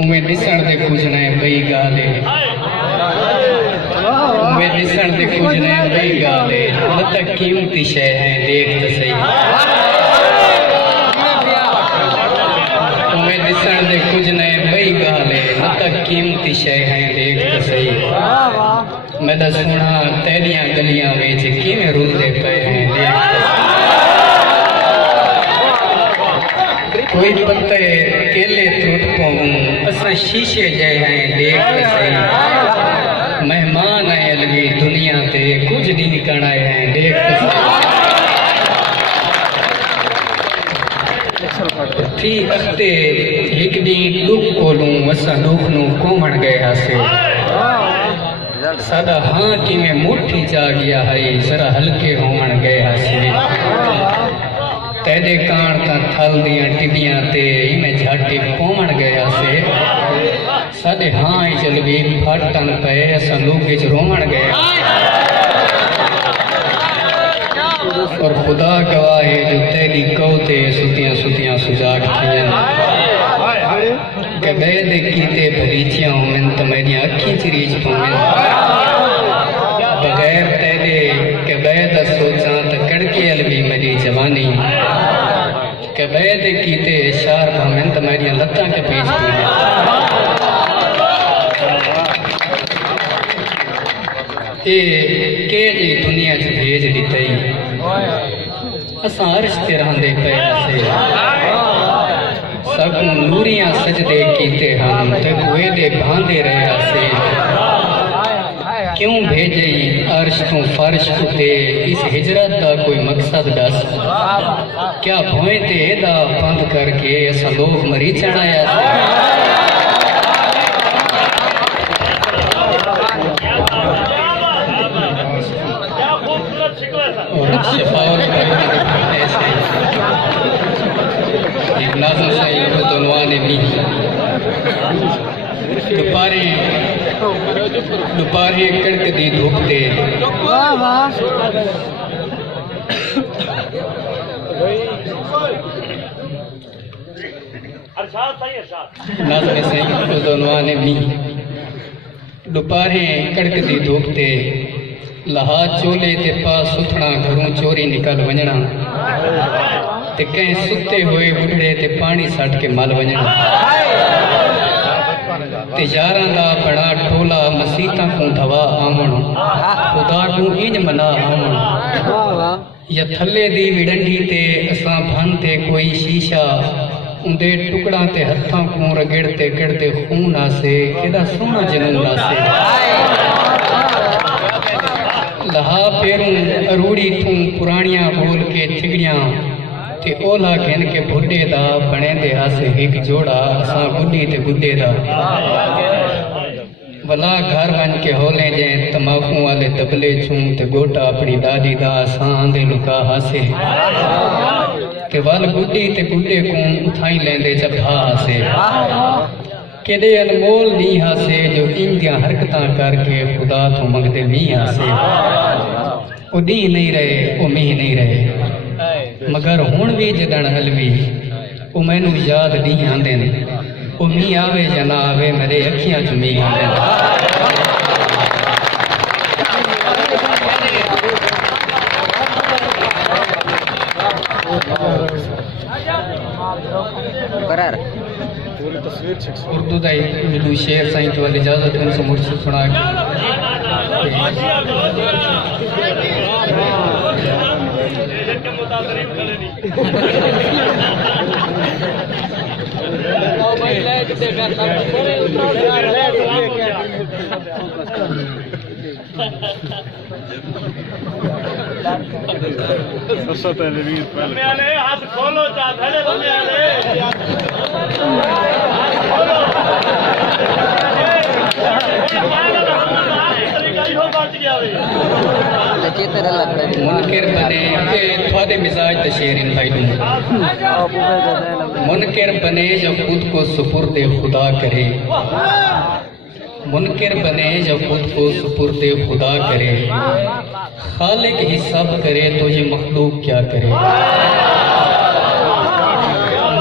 उमें ॾिसण दे कुछ न बई ॻाल्हि उमें ॾिसण दे कुछ न बई ॻाल्हि न त कीमती शइ है देख त सही उमें ॾिसण दे कुछ न बई ॻाल्हि न त कीमती शइ है देख त सही मेरा सोना तेरियां गलियां विच किवें रुलदे पए हैं देख त सही कोई पत्ते केले टूट पऊं असां शीशे जे हैं देख त सही मेहमान आए अलगी दुनिया ते कुछ ॾींहं कणाए हैं देख त सही थी अॻिते हिकु ॾींहुं ॾुख खोलूं असां ॾुख नूं घुमण गयासीं सादा हाँ किवें मुट्ठी जागिया है जरा हल्के होवण गयासीं तेरे कान का थल दियां टिडियां ते इमें झाटी पवण गयासीं साडे हाँ जलवी फटन पे असां लोगे च रोवण गया और खुदा गवाह है जो तेरी कौ ते सुतियां सुतियां सुजाग थियन के बेदे कीते भरीचियां होवन त मेरियां अखीं चिरीच पवन बगैर तेरे के बेद सोचां त कड़के अलवी मेरी जवानी के बेद कीते इशार पवन त मेरियां लत्तां के पीछ पवन ए के जी दुनिया च भेज दितई असां अर्श ते रहंदे पयासीं सब नूरियां सजदे कीते हम ते वेदे भांदे रहियासीं क्यों भेजई अर्श तू फर्श उते इस हिजरत दा कोई मकसद दस क्या भोए ते एदा बंद करके असां लोग मरी चढ़ायासीं और शफाउल ऐसे एक नाज़िम साईं दोनवाने भी दुपारे कड़क दी धूप ते नाज़िम साईं दोनवाने भी दुपारे कड़क दी धूप ते लहा चोले ते पास सुथना घरों चोरी निकल वञणा ते कंहिं सुते हुए बुढ़ड़े ते पानी सट के मल वञणा ते यारां दा बड़ा टोला मसीतां को दवा आवण खुदा को इंज मना आवण या थल्ले दी विडंडी ते असां भन ते कोई शीशा उंदे टुकड़ा ते हथां को रगड़ते गड़ते खून आसे केड़ा सोना जनून आसे लहा पेरूं अरूड़ी थूं पुराणियां बोल के थिगड़ियां ते ओला घिन के बुढ़े दा बणेंदे आसे हिक जोड़ा असां गुड्डी ते गुड्डे दा भला घर वन के होले जे तमाकू वाले तबले छूं ते गोटा अपनी दादी दा असां आंदे लुका हासे ते वल गुड्डी ते गुड्डे को उठाई लेंदे जफा हासे केदे अनमोल नी हासे जो इंदियां हरकतां करके खुदा तो मंगदे नी हासे ओ दी नहीं रहे ओ मीह नहीं रहे मगर हुण भी जदन हलवी ओ मैनू याद नी आंदे ने ओ मीह आवे या ना आवे मेरे अखियां च मीह आंदे उर्दू का एक शेर साईं तो वाली इजाजत उनसे मुझसे सुना हाथ खोलो मुनकिर बने थोड़े मिजाज तशेरिन भाई मुनकिर बने जो खुद को सुपुर्द खुदा करे मुनकिर बने जो खुद को सुपुर्द खुदा करे खालिक ही सब करे तो ये मखलूक क्या करे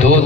2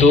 2